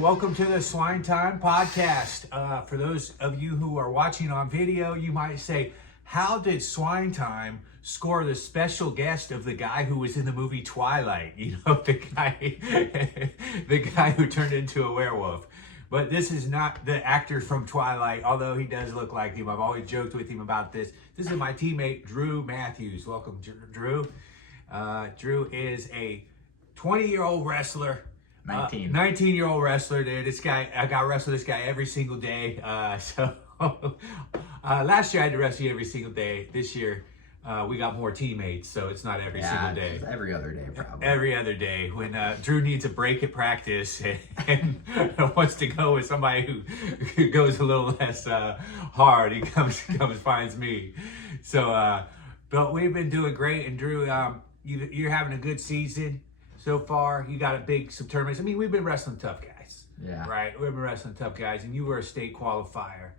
welcome to the Swine Time podcast. For those of you who are watching on video, you might say, how did Swine Time score the special guest of the guy who was in the movie Twilight? You know, the guy who turned into a werewolf. But this is not the actor from Twilight, although he does look like him. I've always joked with him about this. This is my teammate, Drew Matthews. Welcome, Drew. Drew is a 20-year-old wrestler. 19-year-old wrestler, dude. This guy, I got to wrestle this guy every single day. Last year I had to wrestle you every single day. This year we got more teammates, so it's not every single day. It's every other day, probably. Every other day when Drew needs a break at practice and wants to go with somebody who goes a little less hard, he comes finds me. So, but we've been doing great, and Drew, you're having a good season. So far, you got some tournaments. I mean, we've been wrestling tough guys. Yeah. Right? We've been wrestling tough guys, and you were a state qualifier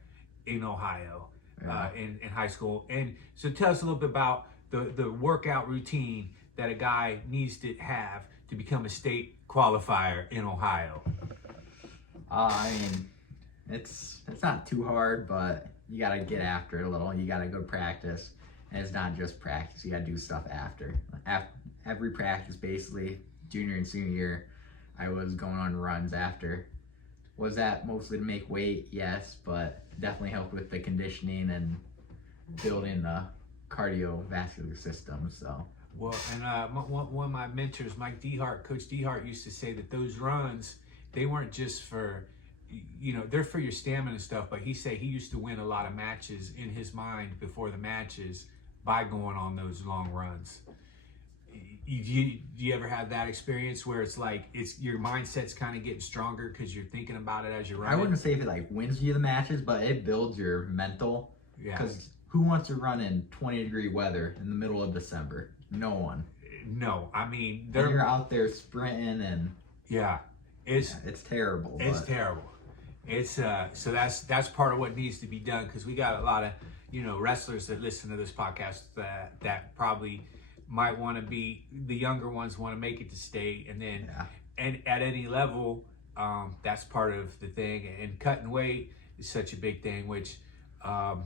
in Ohio, in high school. And so tell us a little bit about the workout routine that a guy needs to have to become a state qualifier in Ohio. I mean, it's not too hard, but you got to get after it a little. You got to go practice. And it's not just practice. You got to do stuff after. Every practice, basically, junior and senior year, I was going on runs after. Was that mostly to make weight? Yes, but definitely helped with the conditioning and building the cardiovascular system. So. Well, and one of my mentors, Mike Dehart, Coach Dehart, used to say that those runs, they weren't just for, they're for your stamina and stuff. But he said he used to win a lot of matches in his mind before the matches by going on those long runs. Do you ever have that experience where it's like your mindset's kind of getting stronger because you're thinking about it as you're running? I wouldn't say if it like wins you the matches, but it builds your mental. Yeah. Because who wants to run in 20-degree weather in the middle of December? No one. No, I mean you're out there sprinting and it's terrible. It's terrible. It's so that's part of what needs to be done, because we got a lot of wrestlers that listen to this podcast that probably might want to be, the younger ones want to make it to state, and then and at any level, that's part of the thing. And cutting weight is such a big thing, which I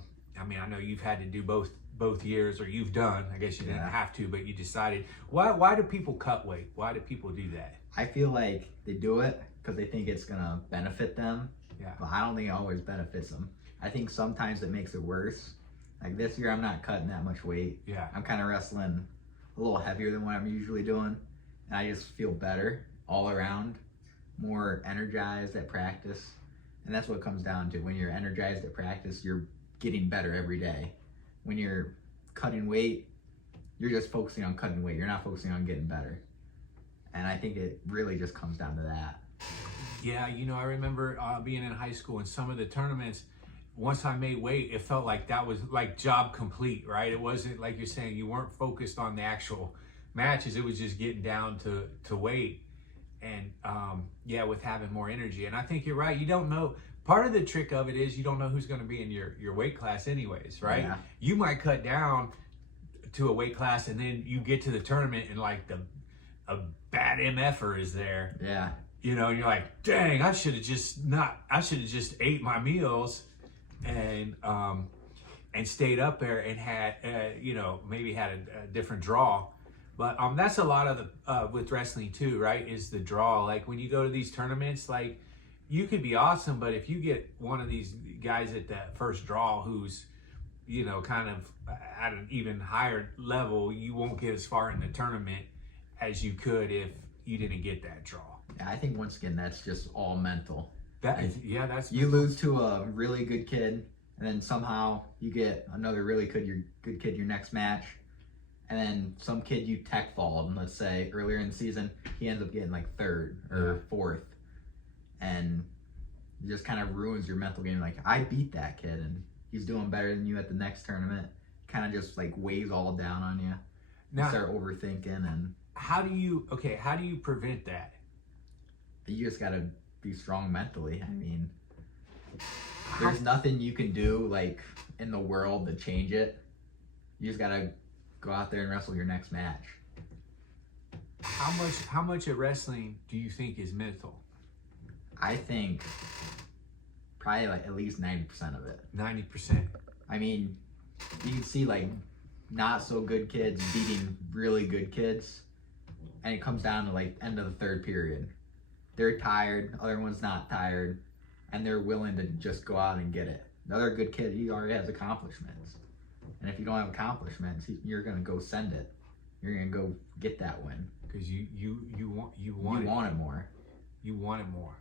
mean, I know you've had to do both years, or you've done, I guess you didn't have to, but you decided. Why do people cut weight? Why do people do that? I feel like they do it because they think it's gonna benefit them. Yeah. But I don't think it always benefits them. I think sometimes it makes it worse. Like this year, I'm not cutting that much weight. Yeah. I'm kind of wrestling a little heavier than what I'm usually doing, and I just feel better all around, more energized at practice. And that's what it comes down to. When you're energized at practice, you're getting better every day. When you're cutting weight, you're just focusing on cutting weight. You're not focusing on getting better. And I think it really just comes down to that. Yeah, I remember being in high school, and some of the tournaments, once I made weight, it felt like that was like job complete, right? It wasn't like you're saying, you weren't focused on the actual matches. It was just getting down to weight, and with having more energy. And I think you're right. You don't know. Part of the trick of it is you don't know who's going to be in your weight class anyways, right? Yeah. You might cut down to a weight class, and then you get to the tournament and like a bad MFer is there. Yeah. And you're like, dang, I should have just ate my meals and stayed up there and had, maybe had a different draw. But that's a lot of the, with wrestling too, right? Is the draw. Like when you go to these tournaments, like you could be awesome, but if you get one of these guys at that first draw who's, kind of at an even higher level, you won't get as far in the tournament as you could if you didn't get that draw. Yeah, I think once again, that's just all mental. That's you lose to a really good kid, and then somehow you get another really good kid your next match, and then some kid you tech followed, and let's say earlier in the season he ends up getting like third or fourth, and it just kind of ruins your mental game. Like, I beat that kid, and he's doing better than you at the next tournament. Kind of just like weighs all down on you. You start overthinking, and how do you prevent that? You just gotta be strong mentally. I mean, there's nothing you can do like in the world to change it. You just gotta go out there and wrestle your next match. How much of wrestling do you think is mental? I think probably like at least 90% of it. 90%. I mean, you can see like not so good kids beating really good kids, and it comes down to like end of the third period. They're tired, other one's not tired, and they're willing to just go out and get it. The other good kid, he already has accomplishments. And if you don't have accomplishments, you're gonna go send it. You're gonna go get that win. Because you want it more. You want it more.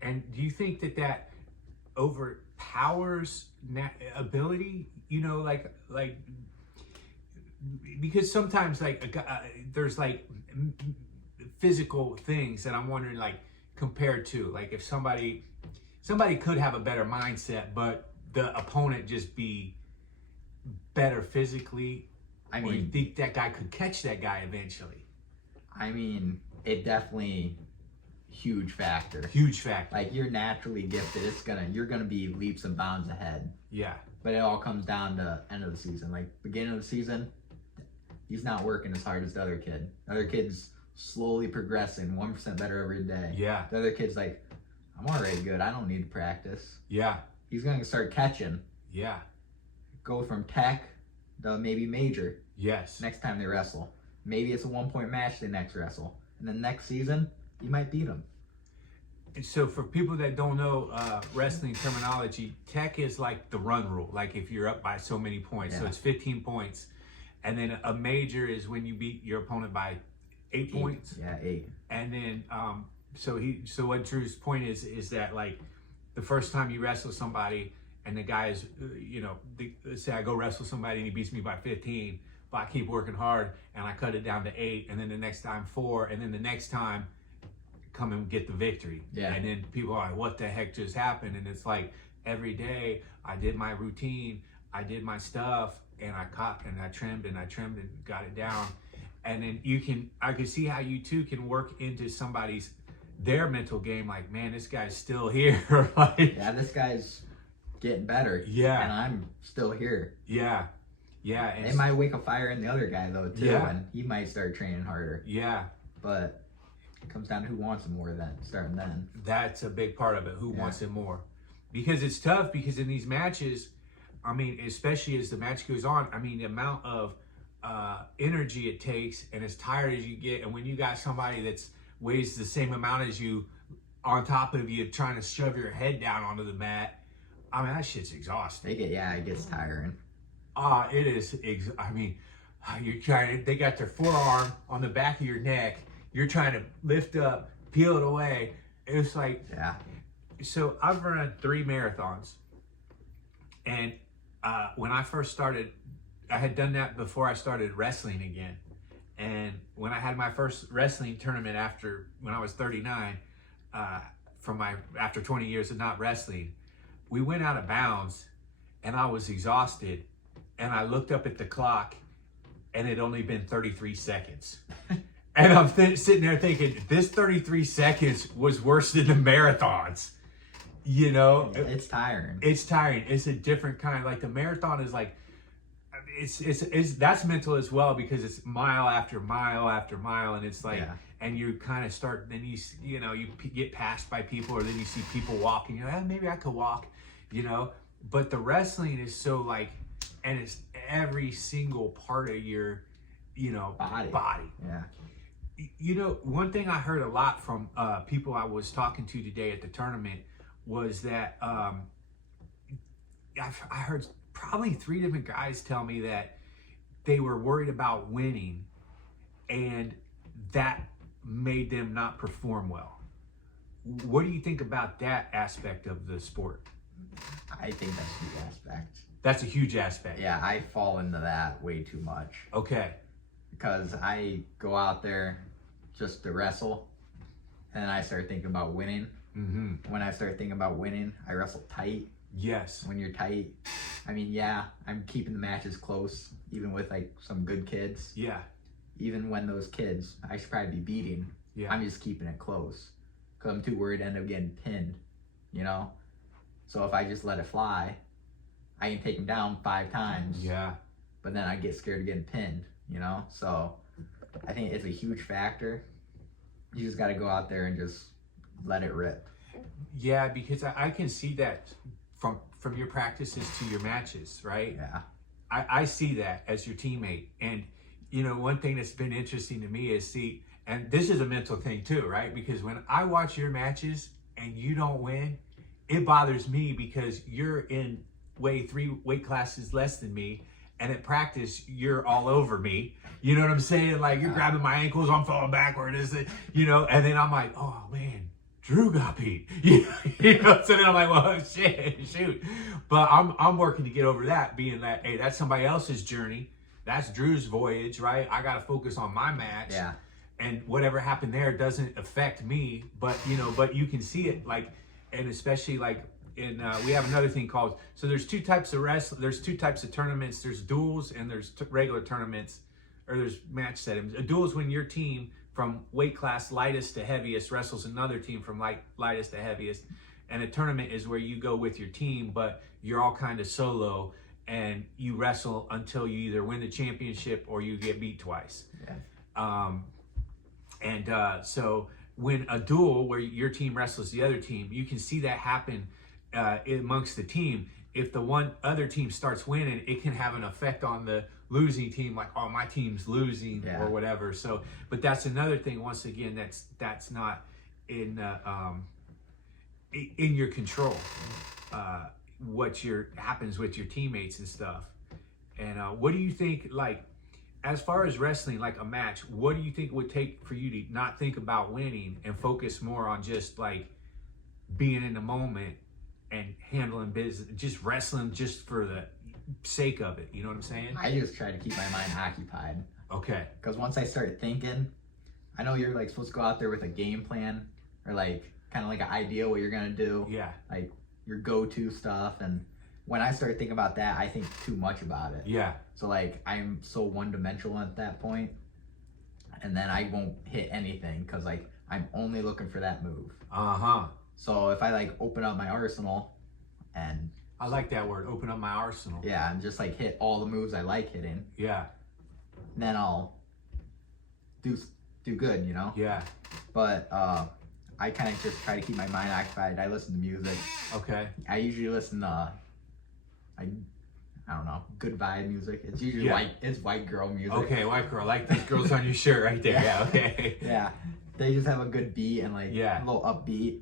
And do you think that overpowers ability? You know, like because sometimes like there's like physical things that I'm wondering, like, compared to like if somebody could have a better mindset, but the opponent just be better physically. I mean, or you think that guy could catch that guy eventually? I mean, it definitely huge factor. Huge factor. Like, you're naturally gifted. You're gonna be leaps and bounds ahead. Yeah. But it all comes down to end of the season. Like, beginning of the season, he's not working as hard as the other kid. The other kid's slowly progressing, 1% better every day. Yeah. The other kid's like, I'm already good. I don't need to practice. Yeah. He's gonna start catching. Yeah. Go from tech to maybe major. Yes. Next time they wrestle. Maybe it's a 1-point match the next wrestle. And then next season, you might beat him. And so for people that don't know wrestling terminology, tech is like the run rule. Like if you're up by so many points. Yeah. So it's 15 points. And then a major is when you beat your opponent by 8 points. Yeah, 8. And then so what Drew's point is that, like, the first time you wrestle somebody and the guy is, let's say I go wrestle somebody and he beats me by 15, but I keep working hard and I cut it down to 8, and then the next time 4, and then the next time come and get the victory. Yeah. And then people are like, what the heck just happened? And it's like, every day I did my routine, I did my stuff, and I caught and I trimmed and got it down. And then I could see how you too can work into their mental game. Like, man, this guy's still here. Like, yeah, this guy's getting better. Yeah. And I'm still here. Yeah. Yeah. It might wake a fire in the other guy though too. Yeah. And he might start training harder. Yeah. But it comes down to who wants it more starting then. That's a big part of it. Who wants it more? Because it's tough, because in these matches, I mean, especially as the match goes on, I mean, the amount of energy it takes, and as tired as you get, and when you got somebody that's weighs the same amount as you on top of you trying to shove your head down onto the mat, I mean, that shit's exhausting. It gets tiring. It is. I mean, they got their forearm on the back of your neck. You're trying to lift up, peel it away. It's like, yeah. So I've run 3 marathons, and when I first started, I had done that before I started wrestling again. And when I had my first wrestling tournament when I was 39, after 20 years of not wrestling, we went out of bounds and I was exhausted, and I looked up at the clock and it had only been 33 seconds. And I'm sitting there thinking, this 33 seconds was worse than the marathons. You know? It's tiring. It's tiring. It's a different kind. Like, the marathon is like, it's that's mental as well, because it's mile after mile after mile, and it's like, and you kind of start, then you get passed by people, or then you see people walking, you're like, maybe I could walk, but the wrestling is so like, and it's every single part of your, body. Yeah. One thing I heard a lot from people I was talking to today at the tournament was that I heard probably 3 different guys tell me that they were worried about winning, and that made them not perform well. What do you think about that aspect of the sport? I think that's a huge aspect. That's a huge aspect. Yeah, I fall into that way too much. Okay. Because I go out there just to wrestle, and then I start thinking about winning. Mm-hmm. When I start thinking about winning, I wrestle tight. Yes. When you're tight, I mean, yeah, I'm keeping the matches close, even with like some good kids. Yeah. Even when those kids I should probably be beating, I'm just keeping it close, because I'm too worried to end up getting pinned, So if I just let it fly, I can take them down 5 times. Yeah. But then I get scared of getting pinned, So I think it's a huge factor. You just got to go out there and just let it rip. Yeah, because I can see that from your practices to your matches, right? Yeah. I see that as your teammate. And, you know, one thing that's been interesting to me is and this is a mental thing too, right? Because when I watch your matches and you don't win, it bothers me because you're in 3 weight classes less than me. And at practice, you're all over me. You know what I'm saying? Like, you're grabbing my ankles, I'm falling backward, you know? And then I'm like, oh man, Drew got beat. You know, so then I'm like, well, shoot. But I'm working to get over that, being that, hey, that's somebody else's journey. That's Drew's voyage, right? I got to focus on my match. Yeah. And whatever happened there doesn't affect me. But, you know, but you can see it, like, and especially like, we have another thing called, so there's 2 types of there's 2 types of tournaments. There's duels and there's regular tournaments, or there's match settings. A duel is when your team from weight class lightest to heaviest wrestles another team from lightest to heaviest. And a tournament is where you go with your team, but you're all kind of solo and you wrestle until you either win the championship or you get beat twice. Yeah. So when a duel where your team wrestles the other team, you can see that happen amongst the team. If the one other team starts winning, it can have an effect on the losing team, like, oh, my team's losing, Yeah. or whatever. So, but that's another thing. Once again, that's not in your control. Happens with your teammates and stuff. And what do you think, like, as far as wrestling, like a match, what do you think it would take for you to not think about winning and focus more on just like being in the moment and handling business, just wrestling just for the sake of it? You know what I'm saying? I just try to keep my mind occupied. Okay. Because once I start thinking, I know you're like supposed to go out there with a game plan, or like kind of like an idea what you're gonna do. Yeah. Like your go-to stuff. And when I start thinking about that, I think too much about it. Yeah. So like I'm so one-dimensional at that point, and then I won't hit anything because like I'm only looking for that move. So if I like open up my arsenal, and I like that word, open up my arsenal. yeah, and just like hit all the moves I like hitting, Yeah. then I'll do good, you know? Yeah. But I kind of just try to keep my mind occupied. I listen to music. Okay. I usually listen to I don't know, good vibe music. It's usually white girl music. Okay, white girl. I like these girls on your shirt right there. Yeah, okay. Yeah. They just have a good beat and like Yeah. a little upbeat.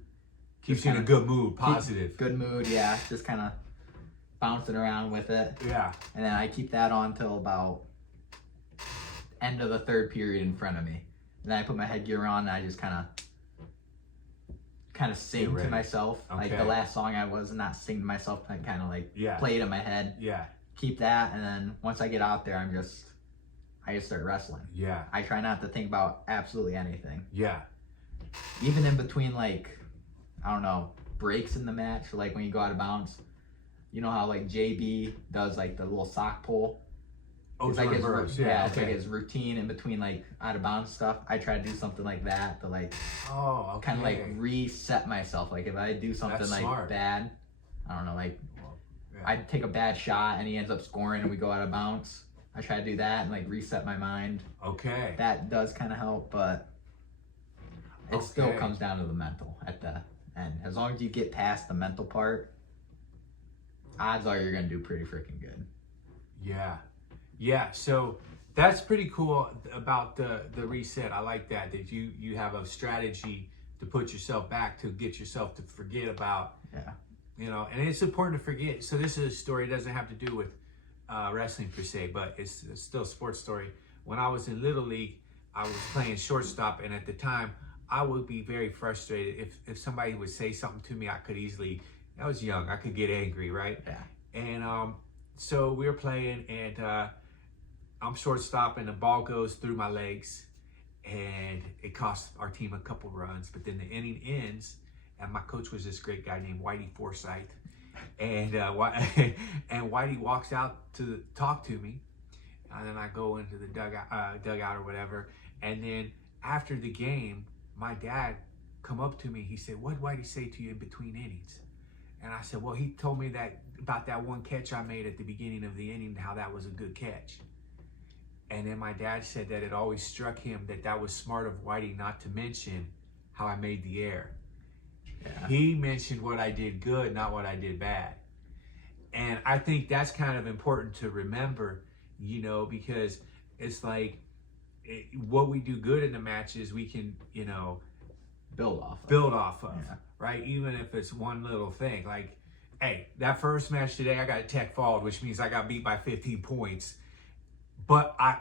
Keeps you in a good mood, positive. Good mood, yeah. Just kind of bouncing around with it. Yeah. And then I keep that on till about end of the 3rd period in front of me. And then I put my headgear on and I just kind of sing to myself. Okay. Like the last song I was not singing to myself, I kind of like play it in my head. Yeah. Keep that, and then once I get out there, I just start wrestling. Yeah. I try not to think about absolutely anything. Yeah. Even in between, like, I don't know, breaks in the match, like when you go out of bounds. You know how like JB does like the little sock pull? Oh, it's like his, reverse. it's like his routine in between like out of bounds stuff. I try to do something like that to like kind of like reset myself. Like if I do something bad, I don't know, like I take a bad shot and he ends up scoring and we go out of bounds. I try to do that and like reset my mind. Okay. That does kind of help, but it still comes down to the mental at the end. As long as you get past the mental part, odds are you're gonna do pretty freaking good. Yeah. Yeah. So that's pretty cool about the reset. I like that you have a strategy to put yourself back, to get yourself to forget about. Yeah. You know, and it's important to forget. So this is a story. It doesn't have to do with wrestling per se, but it's still a sports story. When I was in Little League, I was playing shortstop, and at the time, I would be very frustrated if somebody would say something to me. I was young. I could get angry, right? Yeah. And so we were playing, and I'm shortstop, and the ball goes through my legs, and it cost our team a couple runs. But then the inning ends. And my coach was this great guy named Whitey Forsythe. And and Whitey walks out to talk to me. And then I go into the dugout or whatever. And then after the game, my dad come up to me. He said, "What did Whitey say to you in between innings?" And I said, "Well, he told me about that one catch I made at the beginning of the inning, how that was a good catch." And then my dad said that it always struck him that was smart of Whitey not to mention how I made the error. Yeah. He mentioned what I did good, not what I did bad. And I think that's kind of important to remember, you know, because it's like what we do good in the matches, we can, you know, build off of. Yeah. Right? Even if it's one little thing. Like, hey, that first match today, I got a tech fault, which means I got beat by 15 points. But I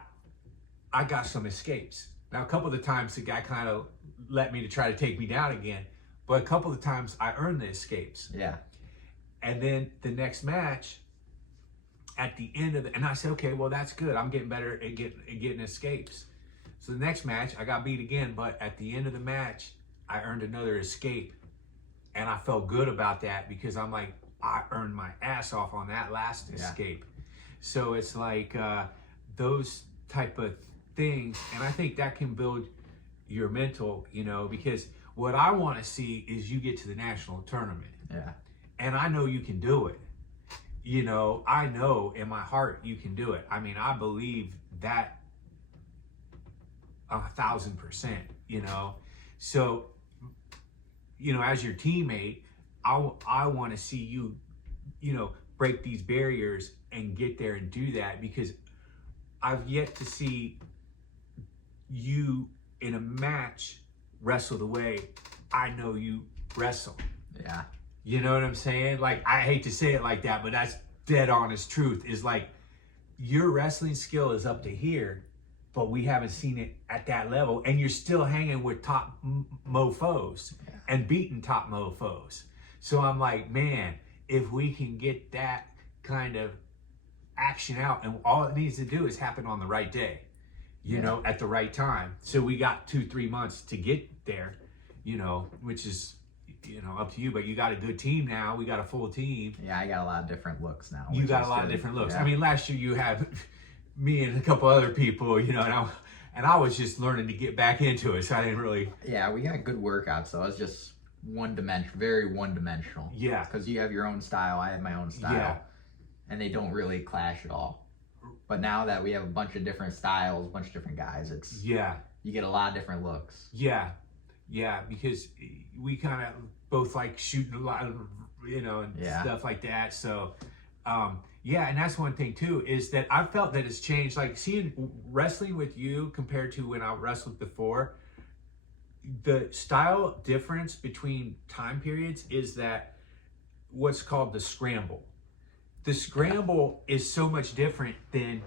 got some escapes. Now, a couple of the times the guy kind of let me to try to take me down again. But a couple of times I earned the escapes. Yeah. And then the next match, at the end of and I said, okay, well, that's good. I'm getting better at getting escapes. So the next match, I got beat again. But at the end of the match, I earned another escape. And I felt good about that because I'm like, I earned my ass off on that last escape. So it's like those type of things. And I think that can build your mental, you know, because what I want to see is you get to the national tournament. Yeah. And I know you can do it. You know, I know in my heart you can do it. I mean, I believe that 1,000%, you know. So, you know, as your teammate, I want to see you, you know, break these barriers and get there and do that, because I've yet to see you in a match wrestle the way I know you wrestle. Yeah. You know what I'm saying? Like, I hate to say it like that, but that's dead honest truth. Is like, your wrestling skill is up to here, but we haven't seen it at that level, and you're still hanging with top mofos and beating top mofos. So I'm like, man, if we can get that kind of action out, and all it needs to do is happen on the right day, you know, at the right time. So we got 2-3 months to get there, you know, which is, you know, up to you, but you got a good team now. We got a full team. Yeah, I got a lot of different looks now. You got a lot of different looks. Yeah. I mean, last year you had me and a couple other people, you know, and I was just learning to get back into it, so I didn't really. Yeah, we got good workouts, so it's just very one-dimensional. Yeah. Because you have your own style, I have my own style. Yeah. And they don't really clash at all. But now that we have a bunch of different styles, a bunch of different guys, it's you get a lot of different looks. Yeah, because we kind of both like shooting a lot of, you know, and stuff like that. So, and that's one thing too, is that I felt that it's changed. Like, seeing wrestling with you compared to when I wrestled before, the style difference between time periods is that what's called the scramble. The scramble is so much different than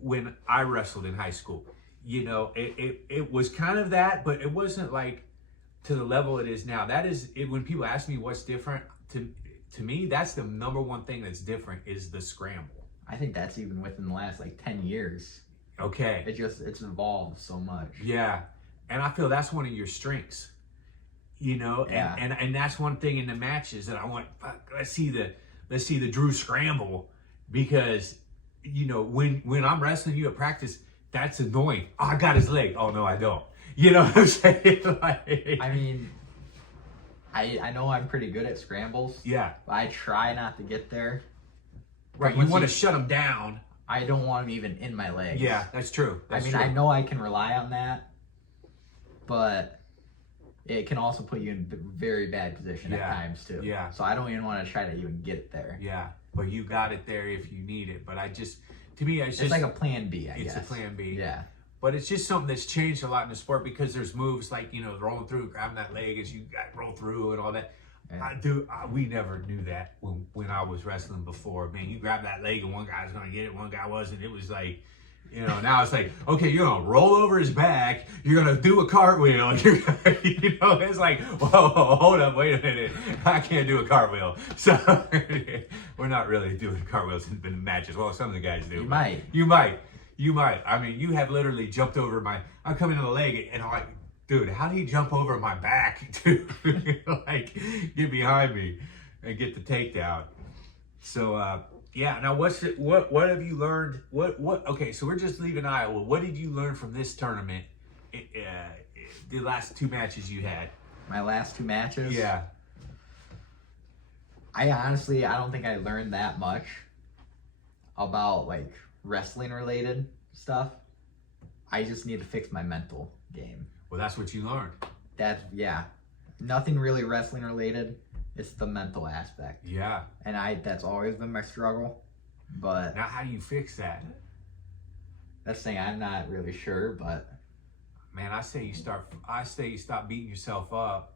when I wrestled in high school. You know, it was kind of that, but it wasn't like to the level it is now. That is, when people ask me what's different, to me, that's the number one thing that's different, is the scramble. I think that's even within the last like 10 years. Okay. It's evolved so much. Yeah. And I feel that's one of your strengths. You know, and that's one thing in the matches that I want. Let's see the Drew scramble, because, you know, when I'm wrestling you at practice, that's annoying. Oh, I got his leg. Oh no, I don't. You know what I'm saying? Like, I mean, I know I'm pretty good at scrambles. Yeah. But I try not to get there. Right. You want to shut them down. I don't want them even in my legs. Yeah, that's true. That's true. I know I can rely on that, but it can also put you in a very bad position at times too. Yeah. So I don't even want to try to even get it there. Yeah. But you got it there if you need it. But to me, it's just like a plan B, I guess. It's a plan B. Yeah. But it's just something that's changed a lot in the sport, because there's moves like, you know, rolling through, grabbing that leg as you roll through and all that. Yeah. We never knew that when I was wrestling before. Man, you grab that leg and one guy's going to get it, one guy wasn't. It was like, you know, now it's like, okay, you're going to roll over his back. You're going to do a cartwheel. You know, it's like, whoa, hold up, wait a minute. I can't do a cartwheel. So we're not really doing cartwheels in the matches. Well, some of the guys do. You might. I mean, you have literally jumped over I'm coming to the leg and I'm like, dude, how do you jump over my back to like get behind me and get the takedown? So, now what have you learned? Okay, so we're just leaving Iowa. What did you learn from this tournament? The last 2 matches you had. My last 2 matches? Yeah. I don't think I learned that much about like wrestling related stuff. I just need to fix my mental game. Well, that's what you learned. nothing really wrestling related. It's the mental aspect. Yeah. And that's always been my struggle. But now how do you fix that? that's the thing, I'm not really sure, but man, I say you stop beating yourself up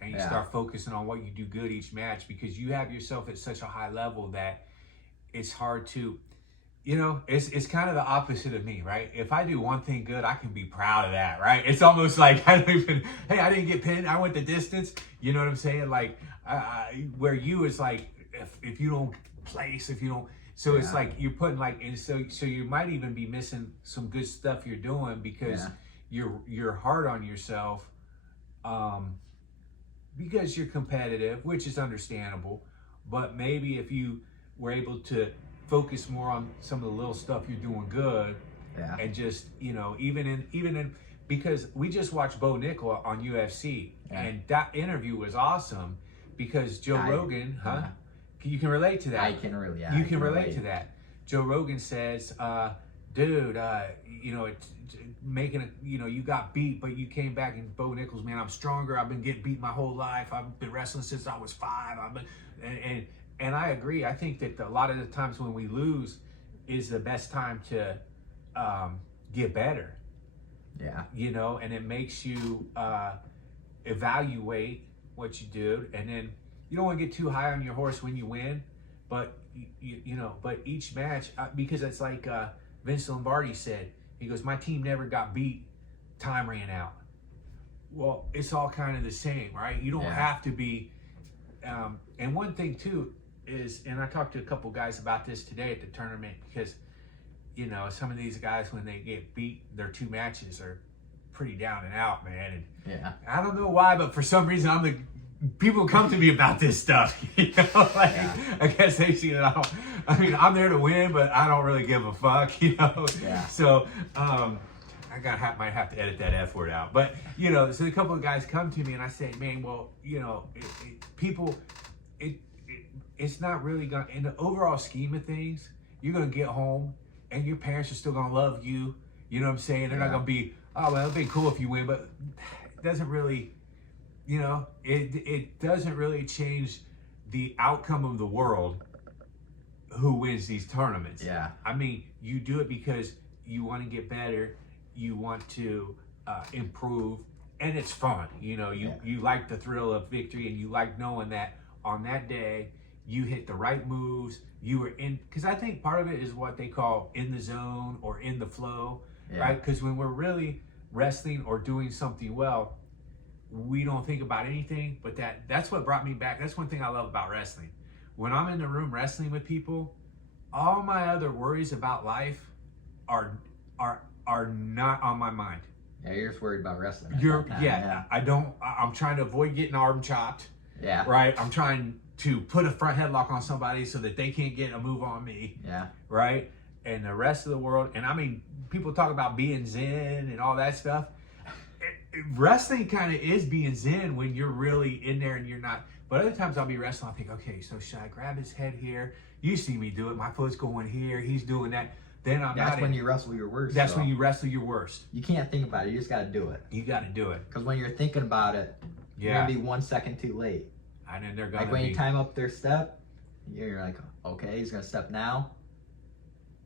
and you Yeah. start focusing on what you do good each match, because you have yourself at such a high level that it's hard to, it's kind of the opposite of me, right? If I do one thing good, I can be proud of that, right? It's almost like I don't even, hey, I didn't get pinned, I went the distance. You know what I'm saying? Like, where you is like, if you don't place, if you don't, so it's Yeah. like you're putting like, and so you might even be missing some good stuff you're doing because you're hard on yourself, because you're competitive, which is understandable. But maybe if you were able to focus more on some of the little stuff you're doing good, Yeah. and just even in because we just watched Bo Nickel on UFC, and that interview was awesome because Joe Rogan, you can relate to that. I can really, You can relate to that. Joe Rogan says, dude, you got beat, but you came back, and Bo Nichols, man, I'm stronger. I've been getting beat my whole life. I've been wrestling since I was 5. And I agree. I think that a lot of the times when we lose is the best time to get better. Yeah. And it makes you evaluate what you do, and then you don't want to get too high on your horse when you win, but but each match, because it's like Vince Lombardi said, he goes, my team never got beat, time ran out. Well, it's all kind of the same, right? You don't have to be, and one thing too is, and I talked to a couple guys about this today at the tournament, because some of these guys, when they get beat, their 2 matches are pretty down and out, man. And I don't know why, but for some reason people come to me about this stuff. I guess they see that I'm there to win, but I don't really give a fuck. So might have to edit that F word out. But so a couple of guys come to me and I say, man, well, it's not really gonna, in the overall scheme of things, you're gonna get home and your parents are still gonna love you. You know what I'm saying? They're not gonna be, oh well, it'd be cool if you win, but it doesn't really, it doesn't really change the outcome of the world who wins these tournaments. Yeah. I mean, you do it because you want to get better, you want to improve, and it's fun. You like the thrill of victory, and you like knowing that on that day you hit the right moves, you were in, because I think part of it is what they call in the zone or in the flow, right? Because when we're really wrestling or doing something well, we don't think about anything but that's what brought me back. That's one thing I love about wrestling. When I'm in the room wrestling with people, all my other worries about life are not on my mind. Yeah, you're just worried about wrestling. I'm trying to avoid getting arm chopped. Yeah. Right? I'm trying to put a front headlock on somebody so that they can't get a move on me. Yeah. Right? And the rest of the world, and I mean, people talk about being zen and all that stuff. Wrestling kind of is being zen when you're really in there and you're not. But other times I'll be wrestling, I'll think, okay, so should I grab his head here? You see me do it. My foot's going here. He's doing that. Then That's when you wrestle your worst. That's when you wrestle your worst. You can't think about it. You just got to do it. You got to do it. Because when you're thinking about it, you're going to be 1 second too late. And then they're going like when you time up their step, you're like, okay, he's going to step now.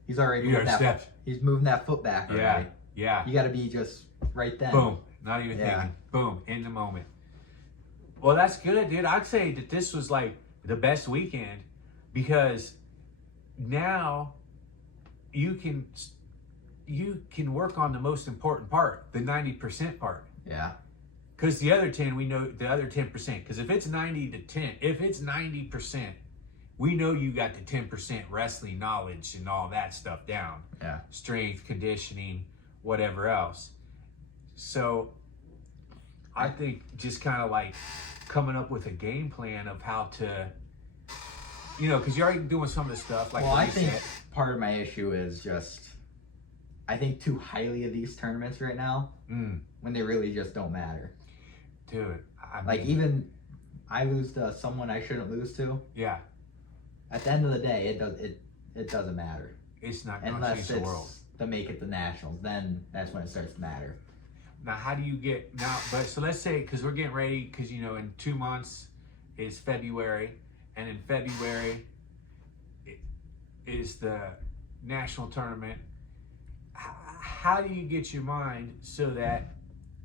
He's already moved that. He's moving that foot back already. Yeah. You got to be just right then. Boom. Not even thinking. Boom. In the moment. Well, that's good, dude. I'd say that this was like the best weekend, because now you can work on the most important part, the 90% part. Yeah. Because the other 10, we know the other 10%. Because if it's 90 to 10, if it's 90%, we know you got the 10% wrestling knowledge and all that stuff down. Yeah. Strength, conditioning, whatever else. So I think just kind of like coming up with a game plan of how to, because you're already doing some of the stuff. Like, well, I think part of my issue is just, I think too highly of these tournaments right now when they really just don't matter. Dude, like even I lose to someone I shouldn't lose to. Yeah. At the end of the day, it doesn't matter. It's not going to change the world. To make it the nationals, then that's when it starts to matter. Now, how do you get now? But so let's say, because we're getting ready, because you know, in 2 months is February, and in February is the national tournament. How do you get your mind so that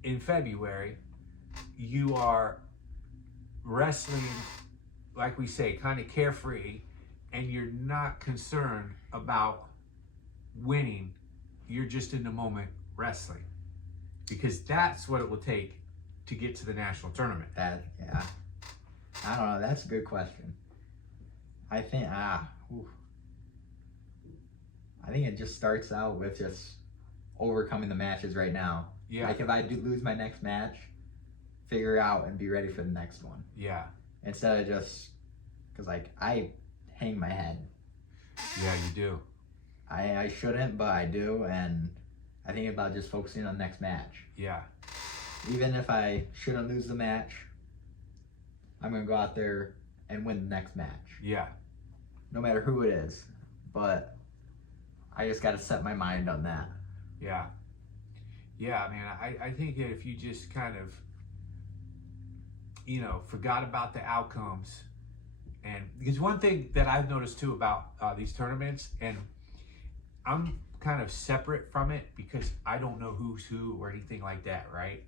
in February you are wrestling, like we say, kind of carefree, and you're not concerned about winning? You're just in the moment wrestling, because that's what it will take to get to the national tournament. Yeah. I don't know. That's a good question. I think I think it just starts out with just overcoming the matches right now. Yeah. Like if I do lose my next match, figure out and be ready for the next one. Yeah. Instead of just, because like I hang my head. Yeah, you do. I shouldn't, but I do, and I think about just focusing on the next match. Yeah. Even if I shouldn't lose the match, I'm gonna go out there and win the next match. Yeah. No matter who it is. But I just gotta set my mind on that. Yeah. Yeah, man, I think that if you just kind of, you know, forgot about the outcomes, and because one thing that I've noticed too about these tournaments, and I'm kind of separate from it because I don't know who's who or anything like that, right?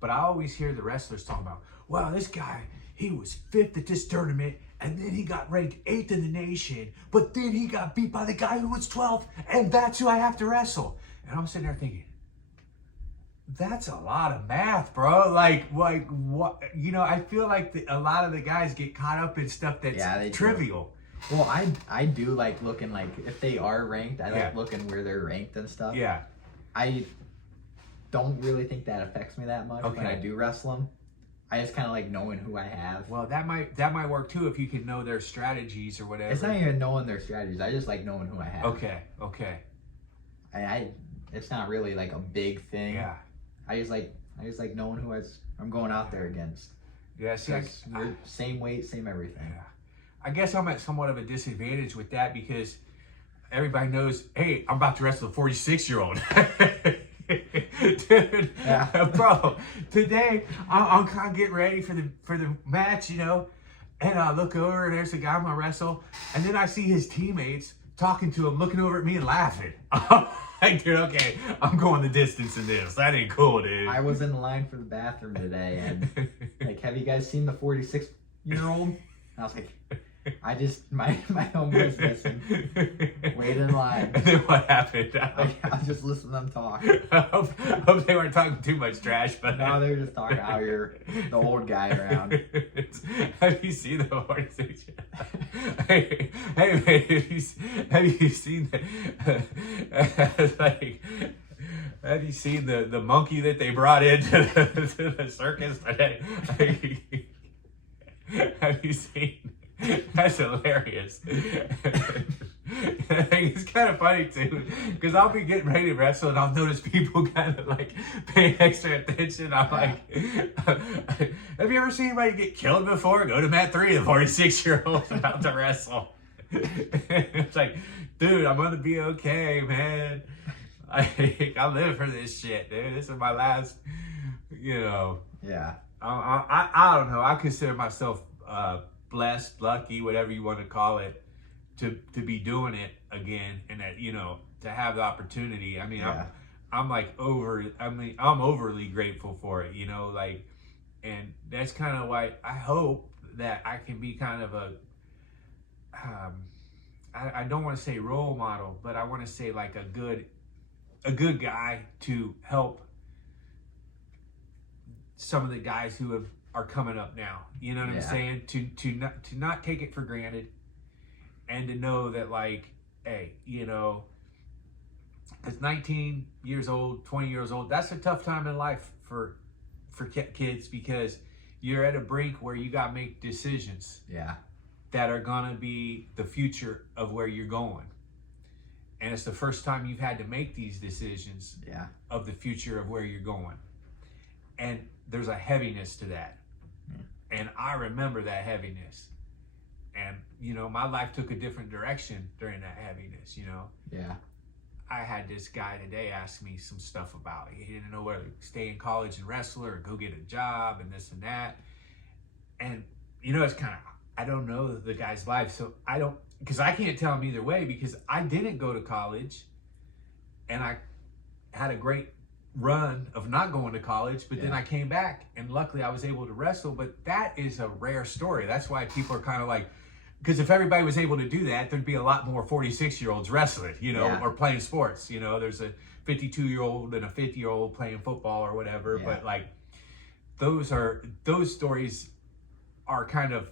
But I always hear the wrestlers talking about, well, this guy, he was 5th at this tournament, and then he got ranked 8th in the nation, but then he got beat by the guy who was 12th, and that's who I have to wrestle. And I'm sitting there thinking, that's a lot of math, bro. Like what? You know, I feel like a lot of the guys get caught up in stuff that's trivial. Well, I do like looking, like if they are ranked, I like looking where they're ranked and stuff. Yeah. I don't really think that affects me that much when I do wrestle them. I just kind of like knowing who I have. Well, that might work too if you can know their strategies or whatever. It's not even knowing their strategies. I just like knowing who I have. Okay. It's not really like a big thing. Yeah. I just like knowing who I'm going out there against. Yeah, see, we're same weight, same everything. Yeah. I guess I'm at somewhat of a disadvantage with that because everybody knows, hey, I'm about to wrestle a 46-year-old. Dude, bro, today I'm kind of getting ready for the match, you know, and I look over and there's the guy I'm gonna wrestle, and then I see his teammates talking to him, looking over at me and laughing. Like, dude, okay, I'm going the distance in this. That ain't cool, dude. I was in line for the bathroom today, and like, have you guys seen the 46-year-old? And I was like, my homie was missing. Wait in line. And then what happened? I was just listening to them talk. I hope they weren't talking too much trash, but no, they were just talking how you're the old guy around. Have you seen the 46? Hey, man, have you seen the like? Have you seen the monkey that they brought into the circus today? Have you seen? That's hilarious. It's kind of funny too, because I'll be getting ready to wrestle and I'll notice people kind of like paying extra attention. I'm like, have you ever seen anybody get killed before? Go to mat 3, the 46-year-old's about to wrestle. It's like, dude, I'm gonna be okay, man. I live for this shit, dude. This is my last, you know. Yeah. I don't know. I consider myself blessed, lucky, whatever you want to call it, to be doing it again, and that, you know, to have the opportunity. I mean, I'm overly grateful for it, you know, like, and that's kind of why I hope that I can be kind of a I don't want to say role model, but I want to say like a good guy to help some of the guys who are coming up now. You know what I'm saying? To not take it for granted, and to know that, like, hey, you know, because 19 years old, 20 years old, that's a tough time in life for kids, because you're at a brink where you got to make decisions that are gonna be the future of where you're going. And it's the first time you've had to make these decisions of the future of where you're going. And there's a heaviness to that. And I remember that heaviness. And, you know, my life took a different direction during that heaviness, you know. Yeah. I had this guy today ask me some stuff about he didn't know whether to stay in college and wrestle or go get a job and this and that. And it's kind of, I don't know the guy's life, so I don't, because I can't tell him either way, because I didn't go to college and I had a great run of not going to college, but then I came back and luckily I was able to wrestle. But that is a rare story. That's why people are kind of like, because if everybody was able to do that, there'd be a lot more 46-year-olds wrestling, or playing sports. There's a 52-year-old and a 50-year-old playing football or whatever. Yeah. But like, those stories are kind of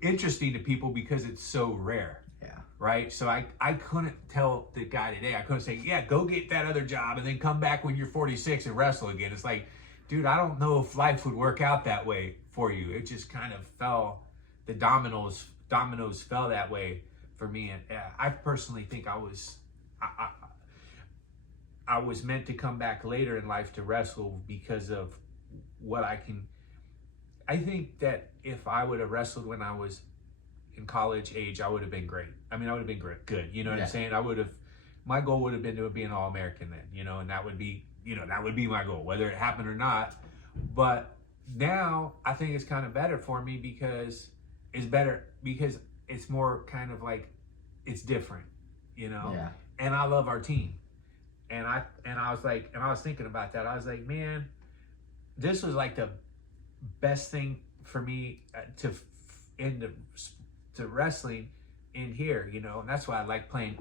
interesting to people because it's so rare. Yeah. Right. So I couldn't tell the guy today. I couldn't say, yeah, go get that other job and then come back when you're 46 and wrestle again. It's like, dude, I don't know if life would work out that way for you. It just kind of fell. The dominoes fell that way for me, and I personally think I was meant to come back later in life to wrestle because of what I can. I think that if I would have wrestled when I was in college age, I would have been great. I mean, I would have been great, good. You know what I'm saying? My goal would have been to be an All-American then, and that would be, that would be my goal, whether it happened or not. But now I think it's kind of better for me because it's more kind of like, it's different, Yeah. And I love our team. And I was thinking about that. I was like, man, this was like the best thing for me to wrestling in here, and that's why I like playing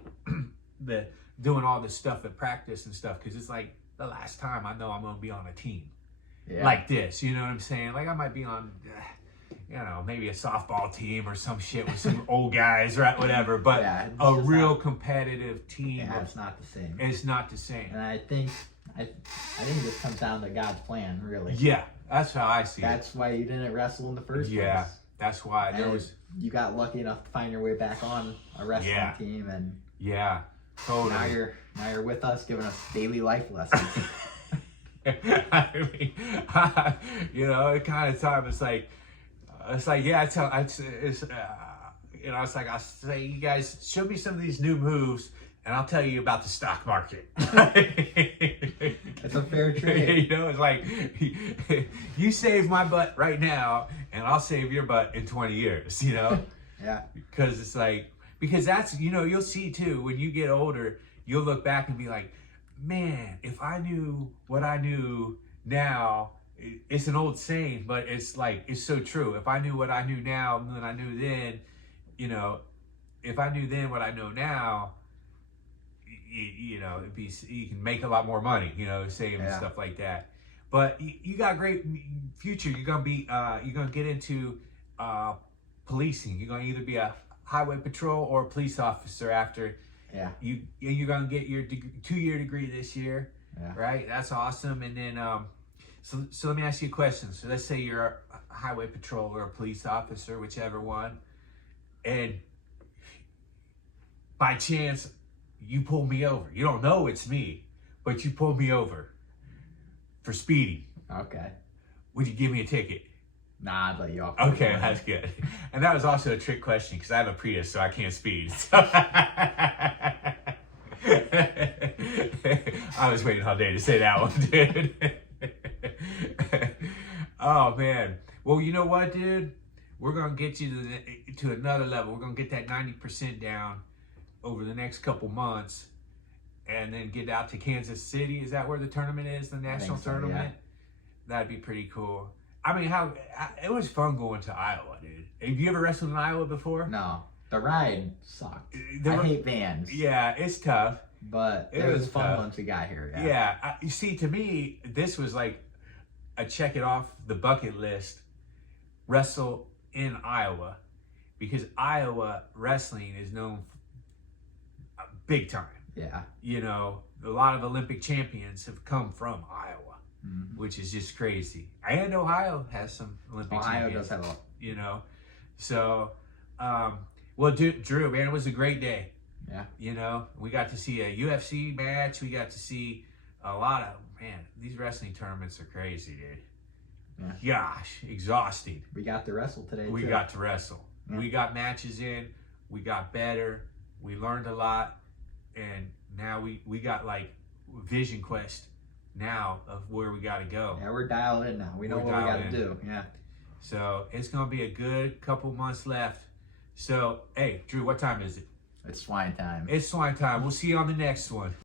doing all this stuff at practice and stuff, because it's like the last time I know I'm gonna be on a team like this, you know what I'm saying? Like I might be on maybe a softball team or some shit with some old guys, right? Whatever. But a real competitive team. Yeah, it's not the same. It's not the same. And I think this comes down to God's plan, really. Yeah, that's how I see it. That's why you didn't wrestle in the first place. Yeah, that's why you got lucky enough to find your way back on a wrestling team, and totally. Now you're with us, giving us daily life lessons. I mean, it kind of time it's like, it's like, I'll say, you guys, show me some of these new moves, and I'll tell you about the stock market. It's a fair trade. It's like, you save my butt right now, and I'll save your butt in 20 years, Yeah. Because it's like, because that's, you'll see too, when you get older, you'll look back and be like, man, if I knew what I knew now. It's an old saying, but it's like, it's so true. If I knew what I knew now than I knew then, if I knew then what I know now, it'd be, you can make a lot more money, saving and stuff like that. But you got a great future. You're going to get into policing. You're going to either be a highway patrol or a police officer after. Yeah. You're going to get your 2-year degree this year, right? That's awesome. And then, So let me ask you a question. So let's say you're a highway patrol or a police officer, whichever one, and by chance you pull me over. You don't know it's me, but you pull me over for speeding. Okay. Would you give me a ticket? Nah, I'd let you off. Okay, that's good. And that was also a trick question because I have a Prius, so I can't speed. I was waiting all day to say that one, dude. Oh man. Well, you know what, dude? We're gonna get you to another level. We're gonna get that 90% down over the next couple months, and then get out to Kansas City. Is that where the tournament is? The national tournament? Yeah. That'd be pretty cool. I mean, it was fun going to Iowa, dude. Have you ever wrestled in Iowa before? No. The ride sucked. I hate vans. Yeah, it's tough. But it was fun once we got here. Yeah. You see, to me, this was like a check it off the bucket list. Wrestle in Iowa, because Iowa wrestling is known big time. Yeah. A lot of Olympic champions have come from Iowa, which is just crazy. And Ohio has some Olympic champions. Ohio does have a. So, well, Drew, man, it was a great day. Yeah. We got to see a UFC match. We got to see a lot of, these wrestling tournaments are crazy, dude. Yeah. Gosh, exhausting. We got to wrestle today, We got to wrestle. Yeah. We got matches in. We got better. We learned a lot. And now we got like vision quest now of where we got to go. Yeah, we're dialed in now. We know We're what we got dialed to in. do. Yeah. So it's gonna be a good couple months left. So hey, Drew, what time is it? It's swine time. It's swine time. We'll see you on the next one.